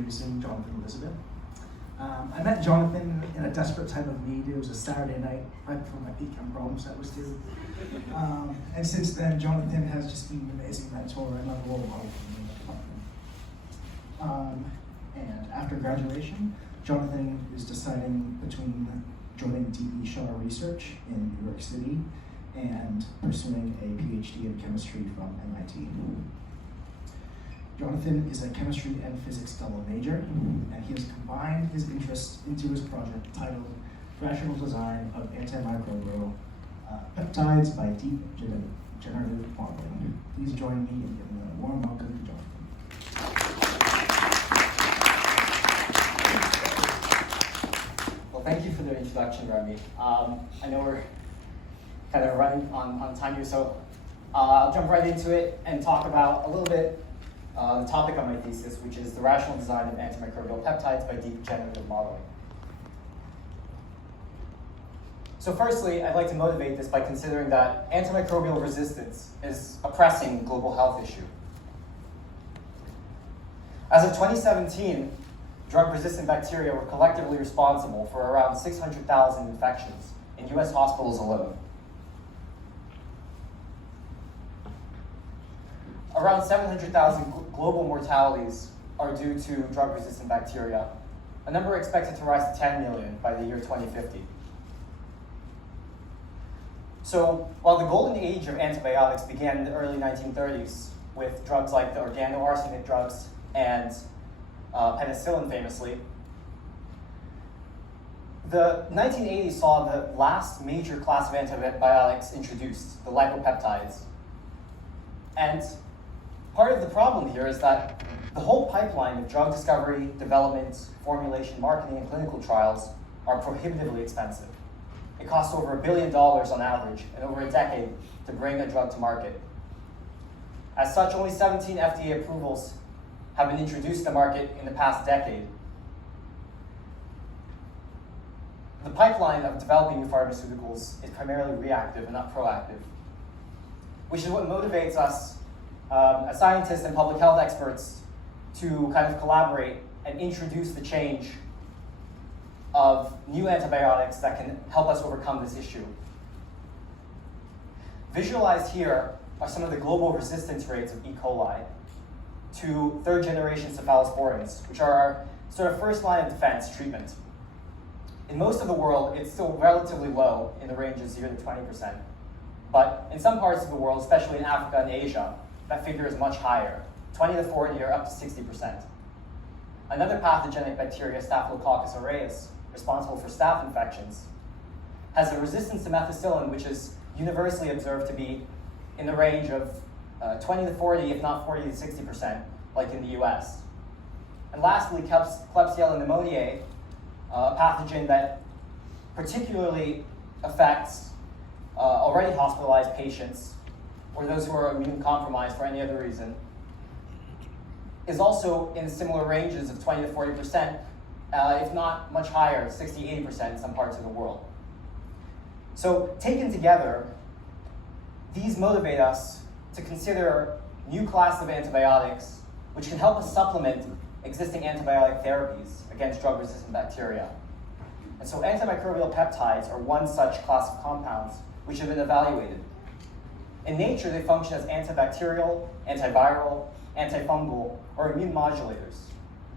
Introducing Jonathan Elizabeth. I met Jonathan in a desperate time of need. It was a Saturday night right before my P-Chem problems that was due. And since then, Jonathan has just been an amazing mentor and a role model for me. And after graduation, Jonathan is deciding between joining DB Shaw Research in New York City and pursuing a PhD in chemistry from MIT. Jonathan is a chemistry and physics double major, and he has combined his interests into his project titled Rational Design of Antimicrobial Peptides by Deep Generative Modeling. Please join me in giving a warm welcome to Jonathan. Well, thank you for the introduction, Remy. I know we're kind of running on time here, so I'll jump right into it and talk about a little bit the topic of my thesis, which is the rational design of antimicrobial peptides by deep generative modeling. So firstly, I'd like to motivate this by considering that antimicrobial resistance is a pressing global health issue. As of 2017, drug-resistant bacteria were collectively responsible for around 600,000 infections in US hospitals alone. Around 700,000 global mortalities are due to drug-resistant bacteria, a number expected to rise to 10 million by the year 2050. So while the golden age of antibiotics began in the early 1930s with drugs like the organoarsenic drugs and penicillin famously, the 1980s saw the last major class of antibiotics introduced, the lipopeptides. And part of the problem here is that the whole pipeline of drug discovery, development, formulation, marketing, and clinical trials are prohibitively expensive. It costs over $1 billion on average and over a decade to bring a drug to market. As such, only 17 FDA approvals have been introduced to market in the past decade. The pipeline of developing new pharmaceuticals is primarily reactive and not proactive, which is what motivates us as scientists and public health experts to kind of collaborate and introduce the change of new antibiotics that can help us overcome this issue. Visualized here are some of the global resistance rates of E. coli to third-generation cephalosporins, which are our sort of first line of defense treatment. In most of the world, it's still relatively low in the range of 0 to 20%. But in some parts of the world, especially in Africa and Asia, that figure is much higher, 20 to 40 or up to 60%. Another pathogenic bacteria, Staphylococcus aureus, responsible for staph infections, has a resistance to methicillin, which is universally observed to be in the range of 20 to 40, if not 40 to 60%, like in the US. And lastly, Klebsiella pneumoniae, a pathogen that particularly affects already hospitalized patients or those who are immune compromised for any other reason, is also in similar ranges of 20 to 40%, if not much higher, 60, 80% in some parts of the world. So taken together, these motivate us to consider new class of antibiotics which can help us supplement existing antibiotic therapies against drug-resistant bacteria. And so antimicrobial peptides are one such class of compounds which have been evaluated. In nature, they function as antibacterial, antiviral, antifungal, or immune modulators,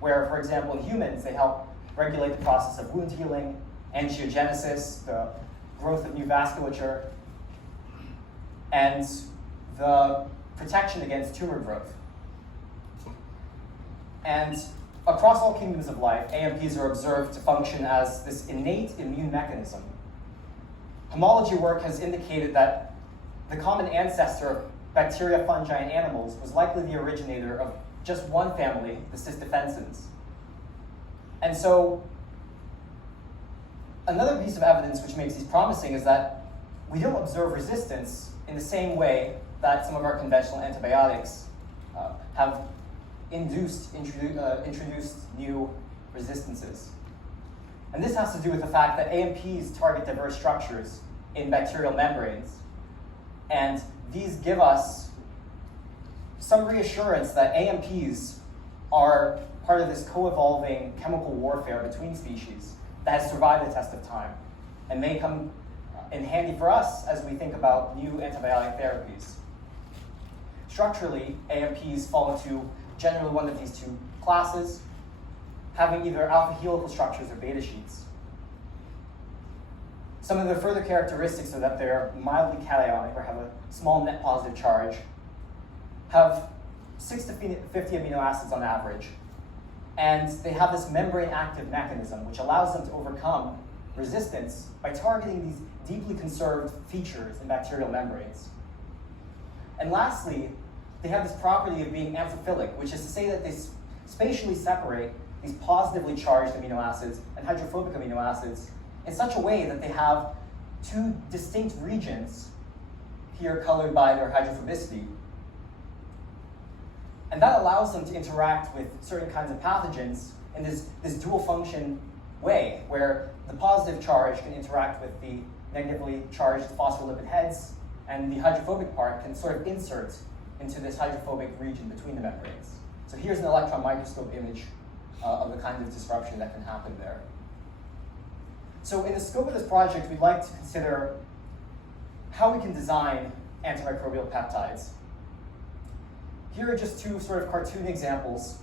where, for example, in humans, they help regulate the process of wound healing, angiogenesis, the growth of new vasculature, and the protection against tumor growth. And across all kingdoms of life, AMPs are observed to function as this innate immune mechanism. Homology work has indicated that the common ancestor of bacteria, fungi, and animals was likely the originator of just one family, the cystophensians. And so another piece of evidence which makes these promising is that we don't observe resistance in the same way that some of our conventional antibiotics have introduced new resistances. And this has to do with the fact that AMPs target diverse structures in bacterial membranes. And these give us some reassurance that AMPs are part of this co-evolving chemical warfare between species that has survived the test of time and may come in handy for us as we think about new antibiotic therapies. Structurally, AMPs fall into generally one of these two classes, having either alpha helical structures or beta sheets. Some of the further characteristics are that they're mildly cationic or have a small net positive charge, have 6 to 50 amino acids on average, and they have this membrane active mechanism which allows them to overcome resistance by targeting these deeply conserved features in bacterial membranes. And lastly, they have this property of being amphiphilic, which is to say that they spatially separate these positively charged amino acids and hydrophobic amino acids in such a way that they have two distinct regions, here colored by their hydrophobicity. And that allows them to interact with certain kinds of pathogens in this dual function way, where the positive charge can interact with the negatively charged phospholipid heads, and the hydrophobic part can sort of insert into this hydrophobic region between the membranes. So here's an electron microscope image of the kind of disruption that can happen there. So in the scope of this project, we'd like to consider how we can design antimicrobial peptides. Here are just two sort of cartoon examples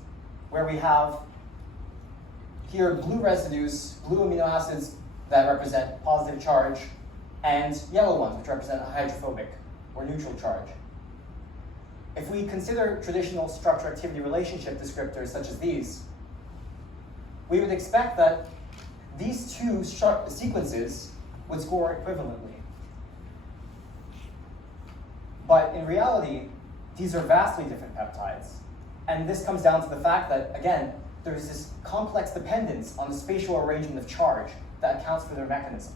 where we have here blue residues, blue amino acids that represent positive charge, and yellow ones which represent a hydrophobic or neutral charge. If we consider traditional structure-activity relationship descriptors such as these, we would expect that these two sequences would score equivalently. But in reality, these are vastly different peptides. And this comes down to the fact that, again, there's this complex dependence on the spatial arrangement of charge that accounts for their mechanism.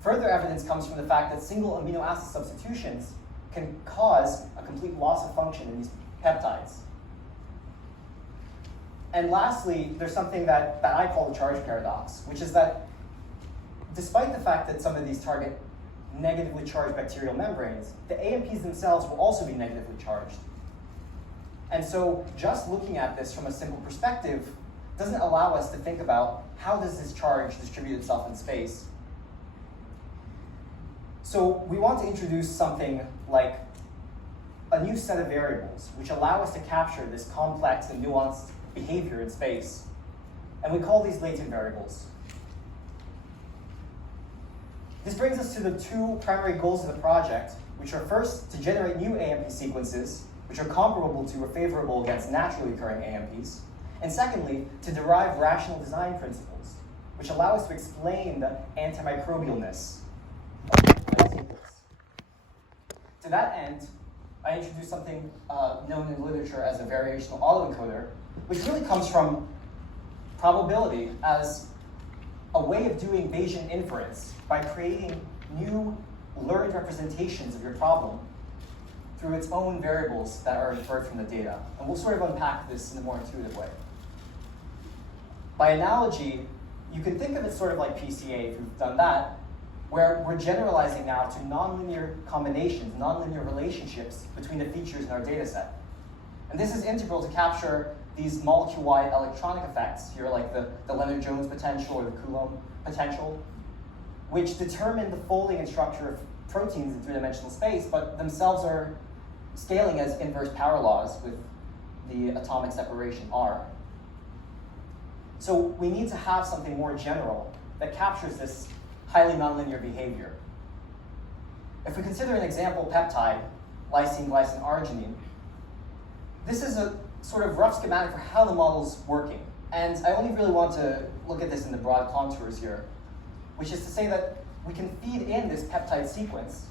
Further evidence comes from the fact that single amino acid substitutions can cause a complete loss of function in these peptides. And lastly, there's something that I call the charge paradox, which is that despite the fact that some of these target negatively charged bacterial membranes, the AMPs themselves will also be negatively charged. And so just looking at this from a simple perspective doesn't allow us to think about how does this charge distribute itself in space. So we want to introduce something like a new set of variables which allow us to capture this complex and nuanced behavior in space. And we call these latent variables. This brings us to the two primary goals of the project, which are first to generate new AMP sequences, which are comparable to or favorable against naturally occurring AMPs, and secondly, to derive rational design principles, which allow us to explain the antimicrobialness of the peptide sequence. To that end, I introduced something known in literature as a variational autoencoder, which really comes from probability as a way of doing Bayesian inference by creating new learned representations of your problem through its own variables that are inferred from the data. And we'll sort of unpack this in a more intuitive way. By analogy, you can think of it sort of like PCA if you've done that, where we're generalizing now to nonlinear combinations, nonlinear relationships between the features in our data set. And this is integral to capture these molecule-wide electronic effects, here like the Leonard-Jones potential or the Coulomb potential, which determine the folding and structure of proteins in three-dimensional space, but themselves are scaling as inverse power laws with the atomic separation R. So we need to have something more general that captures this highly nonlinear behavior. If we consider an example peptide, lysine, glycine, arginine, this is a sort of rough schematic for how the model's working. And I only really want to look at this in the broad contours here, which is to say that we can feed in this peptide sequence,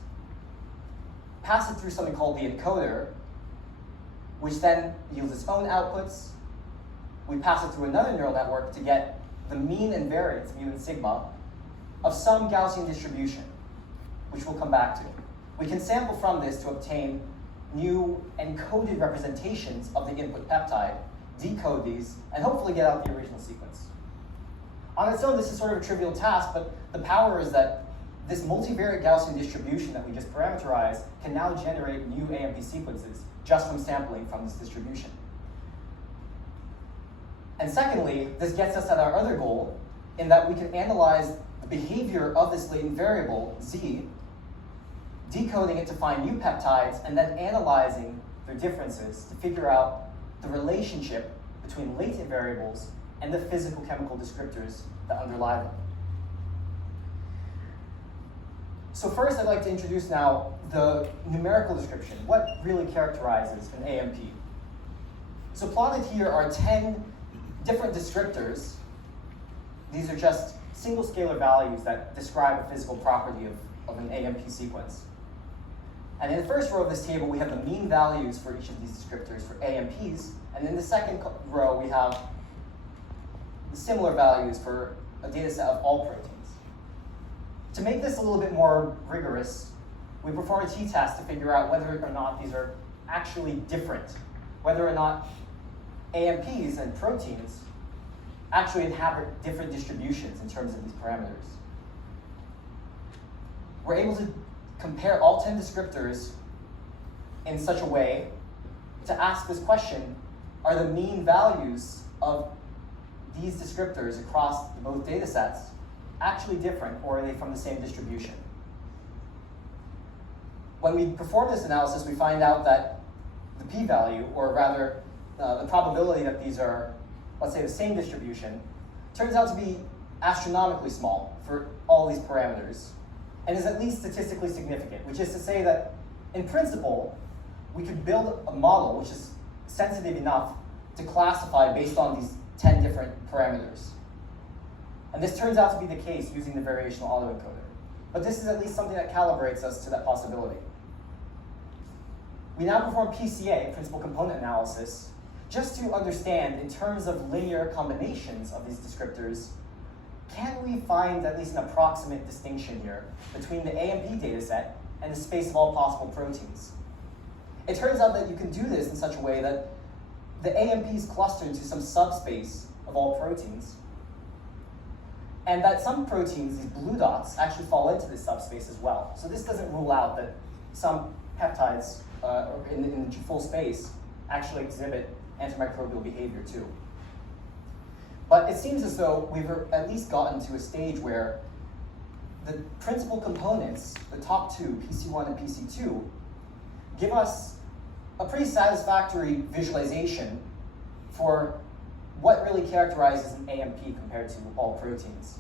pass it through something called the encoder, which then yields its own outputs. We pass it through another neural network to get the mean and variance, mu and sigma, of some Gaussian distribution, which we'll come back to. We can sample from this to obtain new encoded representations of the input peptide, decode these, and hopefully get out the original sequence. On its own, this is sort of a trivial task, but the power is that this multivariate Gaussian distribution that we just parameterized can now generate new AMP sequences just from sampling from this distribution. And secondly, this gets us at our other goal in that we can analyze the behavior of this latent variable, Z, decoding it to find new peptides, and then analyzing their differences to figure out the relationship between latent variables and the physical chemical descriptors that underlie them. So first, I'd like to introduce now the numerical description. What really characterizes an AMP? So plotted here are 10 different descriptors. These are just single scalar values that describe a physical property of an AMP sequence. And in the first row of this table, we have the mean values for each of these descriptors for AMPs. And in the second row, we have the similar values for a data set of all proteins. To make this a little bit more rigorous, we perform a t-test to figure out whether or not these are actually different, whether or not AMPs and proteins actually inhabit different distributions in terms of these parameters. We're able to compare all 10 descriptors in such a way to ask this question: are the mean values of these descriptors across both data sets actually different, or are they from the same distribution? When we perform this analysis, we find out that the p-value, or rather the probability that these are, let's say, the same distribution, turns out to be astronomically small for all these parameters, and is at least statistically significant, which is to say that, in principle, we could build a model which is sensitive enough to classify based on these 10 different parameters. And this turns out to be the case using the variational autoencoder. But this is at least something that calibrates us to that possibility. We now perform PCA, principal component analysis, just to understand, in terms of linear combinations of these descriptors, can we find at least an approximate distinction here between the AMP dataset and the space of all possible proteins? It turns out that you can do this in such a way that the AMPs cluster into some subspace of all proteins, and that some proteins, these blue dots, actually fall into this subspace as well. So this doesn't rule out that some peptides in the full space actually exhibit antimicrobial behavior too. But it seems as though we've at least gotten to a stage where the principal components, the top two, PC1 and PC2, give us a pretty satisfactory visualization for what really characterizes an AMP compared to all proteins.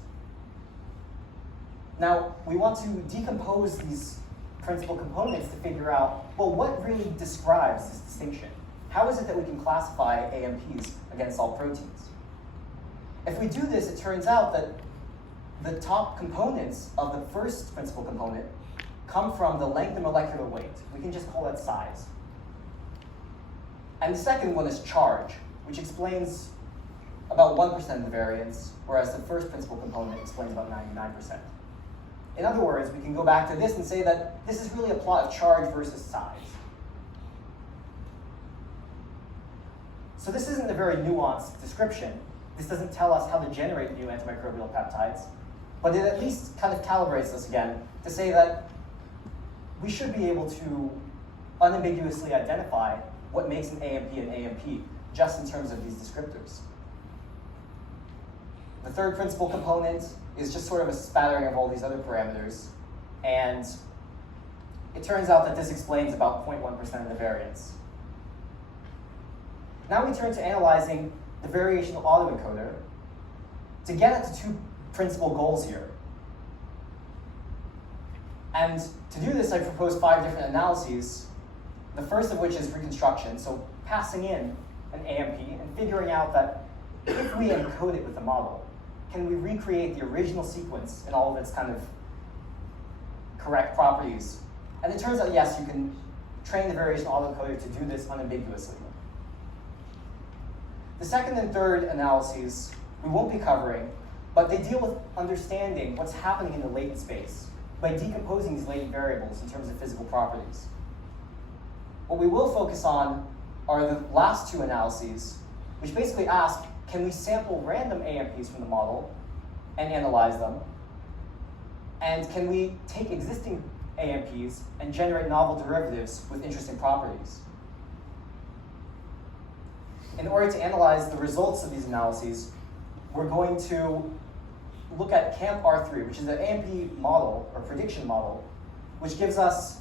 Now, we want to decompose these principal components to figure out, well, what really describes this distinction? How is it that we can classify AMPs against all proteins? If we do this, it turns out that the top components of the first principal component come from the length and molecular weight. We can just call that size. And the second one is charge, which explains about 1% of the variance, whereas the first principal component explains about 99%. In other words, we can go back to this and say that this is really a plot of charge versus size. So this isn't a very nuanced description. This doesn't tell us how to generate new antimicrobial peptides, but it at least kind of calibrates us again to say that we should be able to unambiguously identify what makes an AMP just in terms of these descriptors. The third principal component is just sort of a spattering of all these other parameters, and it turns out that this explains about 0.1% of the variance. Now we turn to analyzing the variational autoencoder to get at the two principal goals here. And to do this, I propose 5 different analyses, the first of which is reconstruction, so passing in an AMP and figuring out that if we encode it with the model, can we recreate the original sequence in all of its kind of correct properties? And it turns out, yes, you can train the variational autoencoder to do this unambiguously. The second and third analyses we won't be covering, but they deal with understanding what's happening in the latent space by decomposing these latent variables in terms of physical properties. What we will focus on are the last 2 analyses, which basically ask, can we sample random AMPs from the model and analyze them? And can we take existing AMPs and generate novel derivatives with interesting properties? in order to analyze the results of these analyses, we're going to look at Camp R3, which is an AMP model, or prediction model, which gives us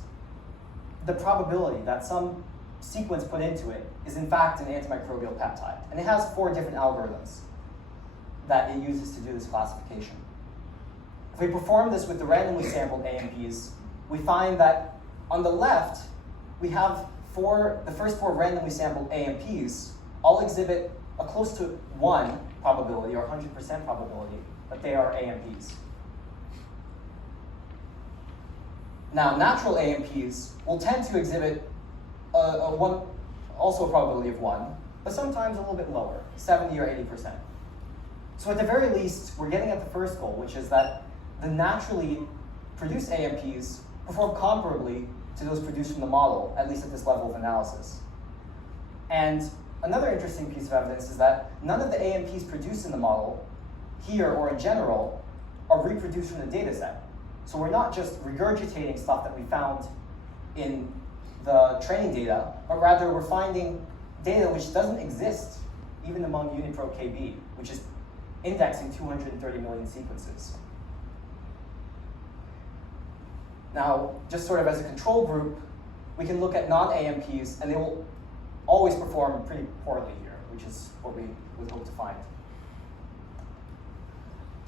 the probability that some sequence put into it is in fact an antimicrobial peptide. And it has 4 different algorithms that it uses to do this classification. If we perform this with the randomly sampled AMPs, we find that on the left, we have the first 4 randomly sampled AMPs all exhibit a close to 1 probability, or 100% probability, that they are AMPs. Now, natural AMPs will tend to exhibit also a probability of 1, but sometimes a little bit lower, 70 or 80%. So at the very least, we're getting at the first goal, which is that the naturally produced AMPs perform comparably to those produced from the model, at least at this level of analysis. And another interesting piece of evidence is that none of the AMPs produced in the model, here or in general, are reproduced from the data set. So we're not just regurgitating stuff that we found in the training data, but rather we're finding data which doesn't exist even among UniPro KB, which is indexing 230 million sequences. Now, just sort of as a control group, we can look at non-AMPs, and they will always perform pretty poorly here, which is what we would hope to find.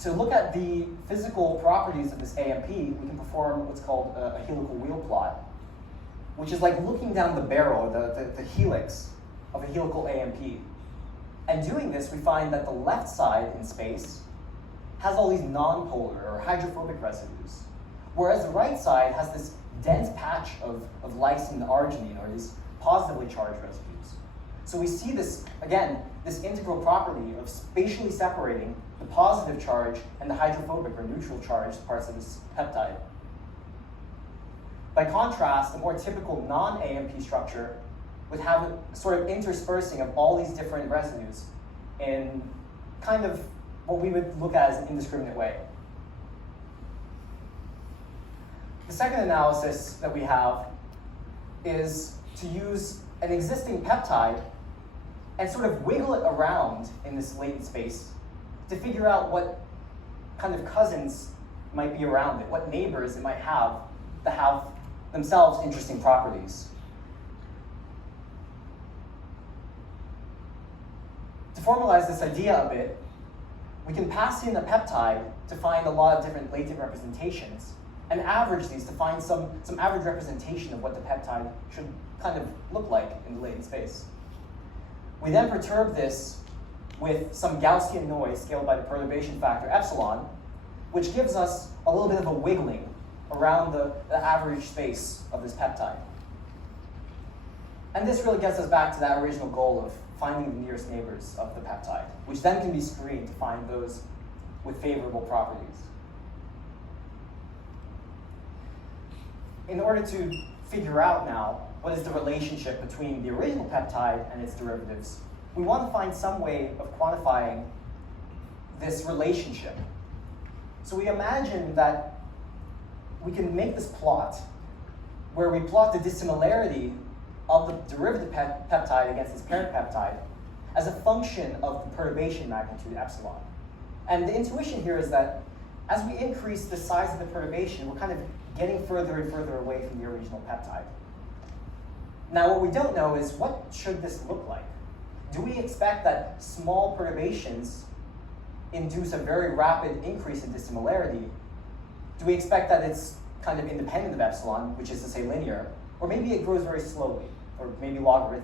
To look at the physical properties of this AMP, we can perform what's called a helical wheel plot, which is like looking down the barrel, the helix of a helical AMP. And doing this, we find that the left side in space has all these non-polar or hydrophobic residues, whereas the right side has this dense patch of lysine and arginine, or these positively charged residues. So we see this, again, this integral property of spatially separating the positive charge and the hydrophobic or neutral charged parts of this peptide. By contrast, a more typical non-AMP structure would have a sort of interspersing of all these different residues in kind of what we would look at as an indiscriminate way. The second analysis that we have is to use an existing peptide and sort of wiggle it around in this latent space to figure out what kind of cousins might be around it, what neighbors it might have that have themselves interesting properties. To formalize this idea a bit, we can pass in a peptide to find a lot of different latent representations and average these to find some average representation of what the peptide should kind of look like in the latent space. We then perturb this with some Gaussian noise scaled by the perturbation factor epsilon, which gives us a little bit of a wiggling around the average space of this peptide. And this really gets us back to that original goal of finding the nearest neighbors of the peptide, which then can be screened to find those with favorable properties. In order to figure out now what is the relationship between the original peptide and its derivatives, we want to find some way of quantifying this relationship. So we imagine that we can make this plot where we plot the dissimilarity of the derivative peptide against its parent peptide as a function of the perturbation magnitude epsilon. And the intuition here is that as we increase the size of the perturbation, we're kind of getting further and further away from the original peptide. Now, what we don't know is what should this look like? Do we expect that small perturbations induce a very rapid increase in dissimilarity? Do we expect that it's kind of independent of epsilon, which is to say linear, or maybe it grows very slowly, or maybe logarithmically?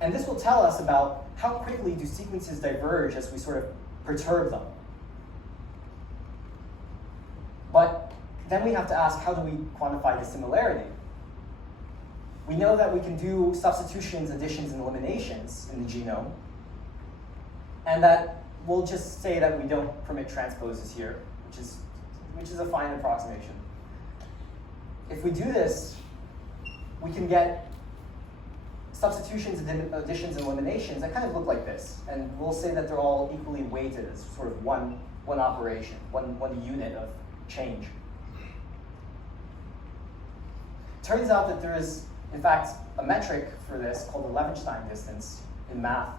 And this will tell us about how quickly do sequences diverge as we sort of perturb them. But then we have to ask, how do we quantify dissimilarity? We know that we can do substitutions, additions, and eliminations in the genome, and that we'll just say that we don't permit transposes here, which is a fine approximation. If we do this, we can get substitutions, additions, and eliminations that kind of look like this, and we'll say that they're all equally weighted as sort of one operation, one unit of change. Turns out that there is in fact, a metric for this called the Levenshtein distance in math.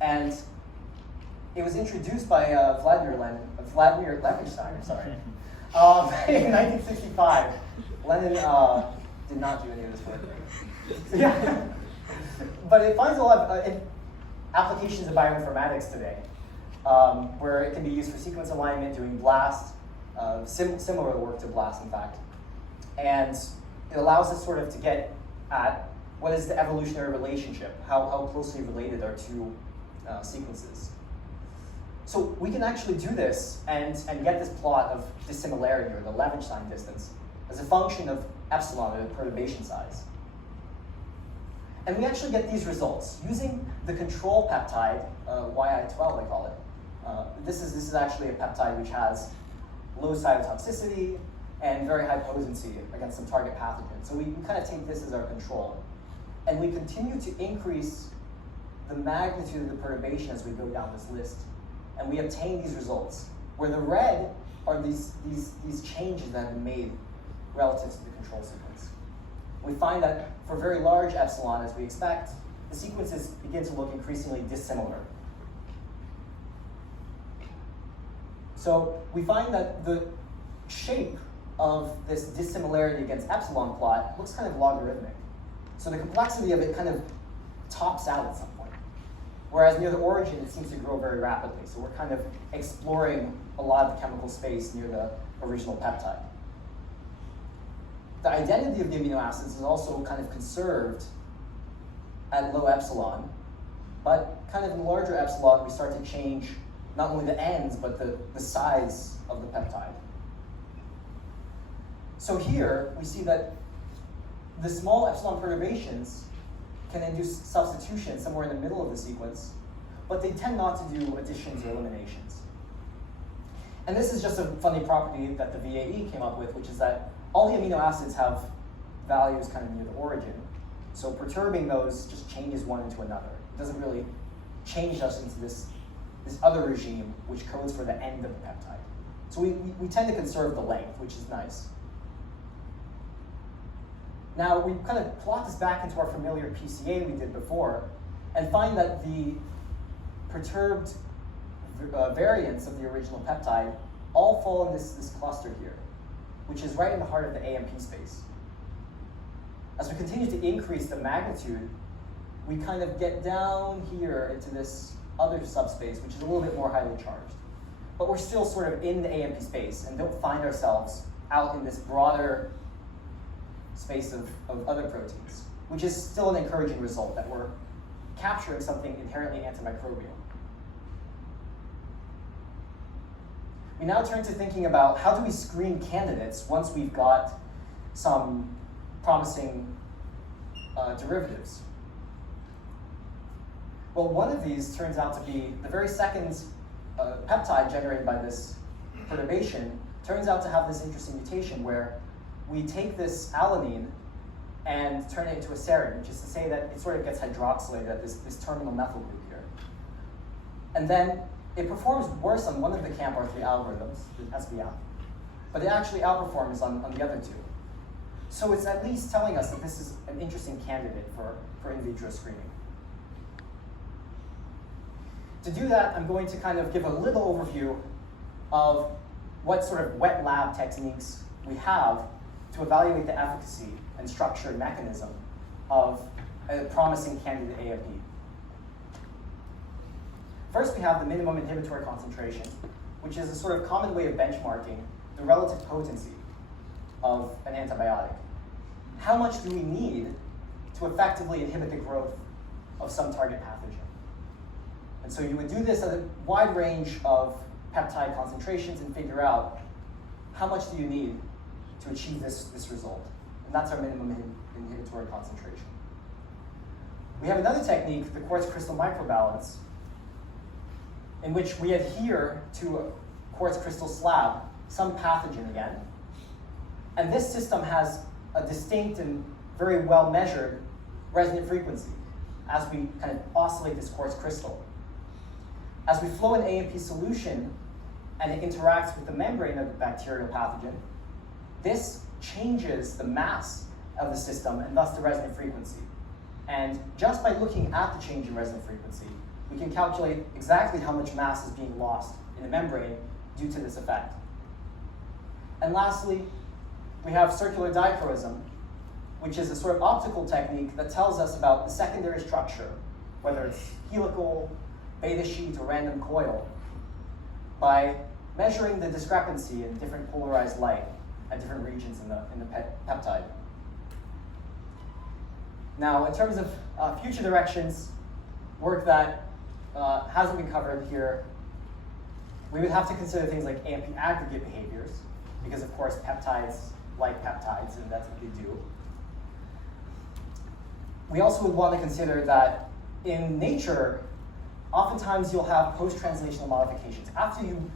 And it was introduced by Vladimir Levenshtein, sorry, in 1965. Lenin did not do any of this work. Yeah. But it finds a lot of applications of bioinformatics today, where it can be used for sequence alignment, doing BLAST, similar work to BLAST, in fact. And it allows us sort of to get at what is the evolutionary relationship, how closely related are two sequences. So we can actually do this and get this plot of dissimilarity, or the Levenshtein distance, as a function of epsilon, or the perturbation size. And we actually get these results using the control peptide, YI12 I call it. This is actually a peptide which has low cytotoxicity and very high potency against some target pathogen. So we kind of take this as our control. And we continue to increase the magnitude of the perturbation as we go down this list. And we obtain these results, where the red are these changes that have been made relative to the control sequence. We find that for very large epsilon, as we expect, the sequences begin to look increasingly dissimilar. So we find that the shape of this dissimilarity against epsilon plot looks kind of logarithmic. So the complexity of it kind of tops out at some point. Whereas near the origin, it seems to grow very rapidly. So we're kind of exploring a lot of the chemical space near the original peptide. The identity of the amino acids is also kind of conserved at low epsilon, but kind of in larger epsilon, we start to change not only the ends, but the size of the peptide. So here, we see that the small epsilon perturbations can induce substitution somewhere in the middle of the sequence, but they tend not to do additions or eliminations. And this is just a funny property that the VAE came up with, which is that all the amino acids have values kind of near the origin. So perturbing those just changes one into another. It doesn't really change us into this other regime, which codes for the end of the peptide. So we tend to conserve the length, which is nice. Now, we kind of plot this back into our familiar PCA we did before, and find that the perturbed variants of the original peptide all fall in this cluster here, which is right in the heart of the AMP space. As we continue to increase the magnitude, we kind of get down here into this other subspace, which is a little bit more highly charged. But we're still sort of in the AMP space and don't find ourselves out in this broader space of other proteins, which is still an encouraging result that we're capturing something inherently antimicrobial. We now turn to thinking about how do we screen candidates once we've got some promising derivatives. Well, one of these turns out to be the very second peptide generated by this perturbation turns out to have this interesting mutation where we take this alanine and turn it into a serine, which is to say that it sort of gets hydroxylated at this terminal methyl group here. And then it performs worse on one of the CAMP-R3 algorithms, the SVM, but it actually outperforms on the other two. So it's at least telling us that this is an interesting candidate for in vitro screening. To do that, I'm going to kind of give a little overview of what sort of wet lab techniques we have to evaluate the efficacy and structure and mechanism of a promising candidate AMP. First, we have the minimum inhibitory concentration, which is a sort of common way of benchmarking the relative potency of an antibiotic. How much do we need to effectively inhibit the growth of some target pathogen? And so you would do this at a wide range of peptide concentrations and figure out how much do you need to achieve this result. And that's our minimum inhibitory concentration. We have another technique, the quartz crystal microbalance, in which we adhere to a quartz crystal slab, some pathogen again. And this system has a distinct and very well measured resonant frequency as we kind of oscillate this quartz crystal. As we flow an AMP solution and it interacts with the membrane of the bacterial pathogen, this changes the mass of the system, and thus the resonant frequency. And just by looking at the change in resonant frequency, we can calculate exactly how much mass is being lost in the membrane due to this effect. And lastly, we have circular dichroism, which is a sort of optical technique that tells us about the secondary structure, whether it's helical, beta sheet, or random coil, by measuring the discrepancy in different polarized light at different regions in the peptide. Now, in terms of future directions, work that hasn't been covered here, we would have to consider things like AMP aggregate behaviors, because of course peptides like peptides, and that's what they do. We also would want to consider that in nature, oftentimes you'll have post-translational modifications. After you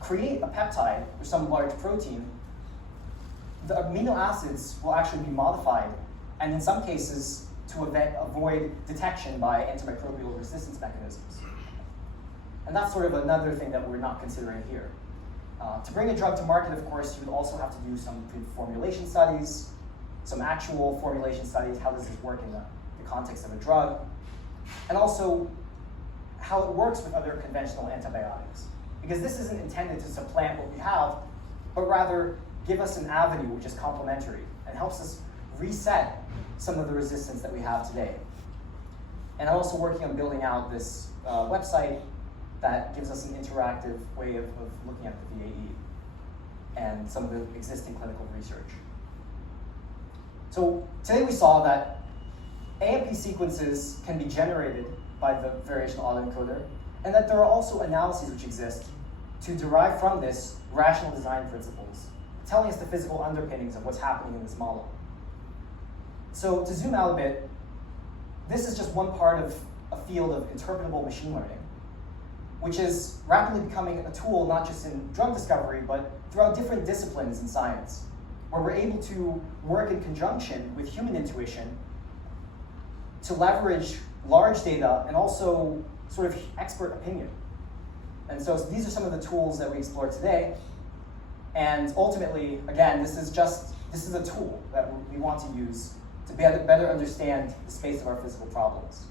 create a peptide or some large protein, the amino acids will actually be modified, and in some cases, to avoid detection by antimicrobial resistance mechanisms. And that's sort of another thing that we're not considering here. To bring a drug to market, of course, you would also have to do some formulation studies, some actual formulation studies. How does this work in the context of a drug? And also how it works with other conventional antibiotics. Because this isn't intended to supplant what we have, but rather give us an avenue which is complementary and helps us reset some of the resistance that we have today. And I'm also working on building out this website that gives us an interactive way of looking at the VAE and some of the existing clinical research. So today we saw that AMP sequences can be generated by the variational autoencoder, and that there are also analyses which exist to derive from this rational design principles, telling us the physical underpinnings of what's happening in this model. So to zoom out a bit, this is just one part of a field of interpretable machine learning, which is rapidly becoming a tool not just in drug discovery, but throughout different disciplines in science, where we're able to work in conjunction with human intuition to leverage large data and also sort of expert opinion. And so these are some of the tools that we explore today. And ultimately, again, this is a tool that we want to use to better understand the space of our physical problems.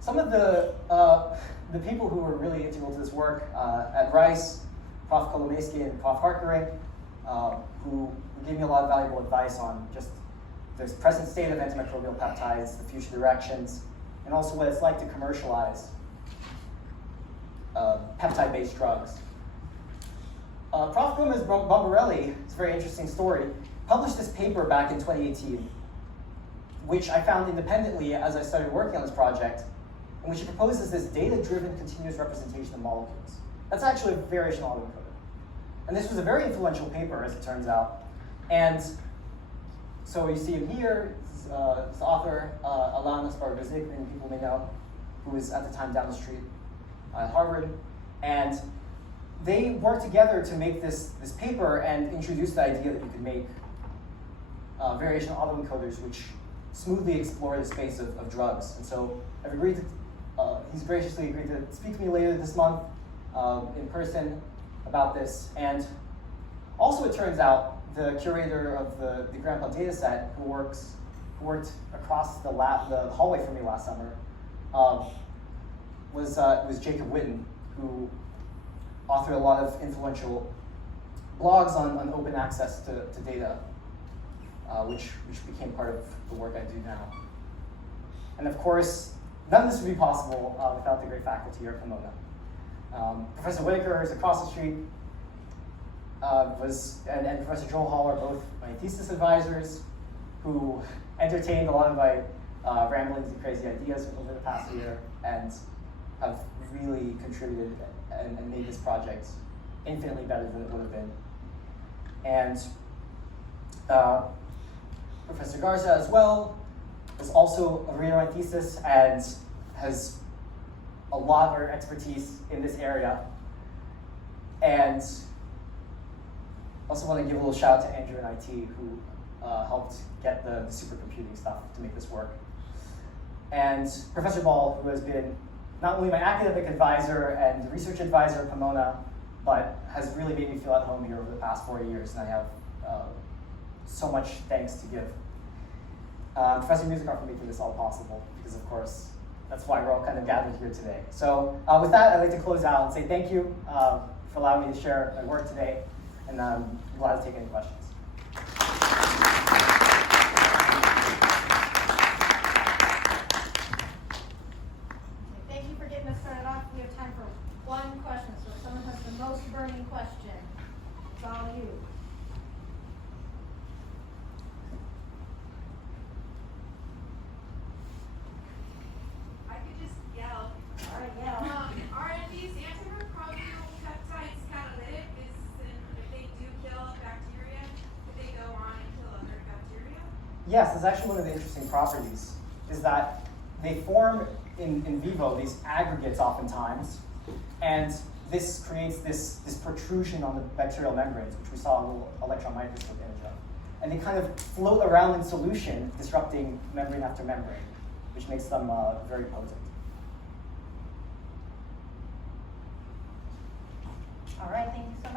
Some of the people who were really integral to this work at Rice, Prof. Kolomeski and Prof. Harkering, who gave me a lot of valuable advice on just the present state of antimicrobial peptides, the future directions, and also what it's like to commercialize peptide-based drugs. Prof. Gomez Bombarelli, it's a very interesting story, published this paper back in 2018, which I found independently as I started working on this project, in which he proposes this data-driven continuous representation of molecules. That's actually a variational autoencoder. And this was a very influential paper, as it turns out. And so you see him here, this author, Alana Spargazik, many people may know, who was at the time down the street at Harvard. And they worked together to make this paper and introduce the idea that you could make variational autoencoders which smoothly explore the space of drugs. And so I've agreed to, he's graciously agreed to speak to me later this month in person about this. And also it turns out the curator of the Grandpa dataset who worked across the hallway from me last summer was Jacob Witten, who authored a lot of influential blogs on open access to data, which became part of the work I do now. And of course, none of this would be possible without the great faculty here at Pomona. Professor Whitaker is across the street, and Professor Joel Hall are both my thesis advisors, who entertained a lot of my ramblings and crazy ideas over the past year, and have really contributed and made this project infinitely better than it would have been. And Professor Garza as well is also a reader on my thesis and has a lot of expertise in this area. And also want to give a little shout out to Andrew in IT, who helped get the supercomputing stuff to make this work. And Professor Ball, who has been not only my academic advisor and research advisor at Pomona, but has really made me feel at home here over the past 4 years, and I have so much thanks to give. Professor Musicar for making this all possible, because of course, that's why we're all kind of gathered here today. So with that, I'd like to close out and say thank you for allowing me to share my work today, and I'm glad to take any questions. Thank you for getting us started off. We have time for one question. So if someone has the most burning question, it's all you. I could just yell. All right, yeah. Are these antimicrobial peptides catalytic? If they do kill bacteria, could they go on and kill other bacteria? Yes, that's actually one of the interesting properties, is that they form in vivo these aggregates oftentimes, and this creates this protrusion on the bacterial membranes, which we saw a little electron microscope image of. And they kind of float around in solution, disrupting membrane after membrane, which makes them very potent. All right, thank you so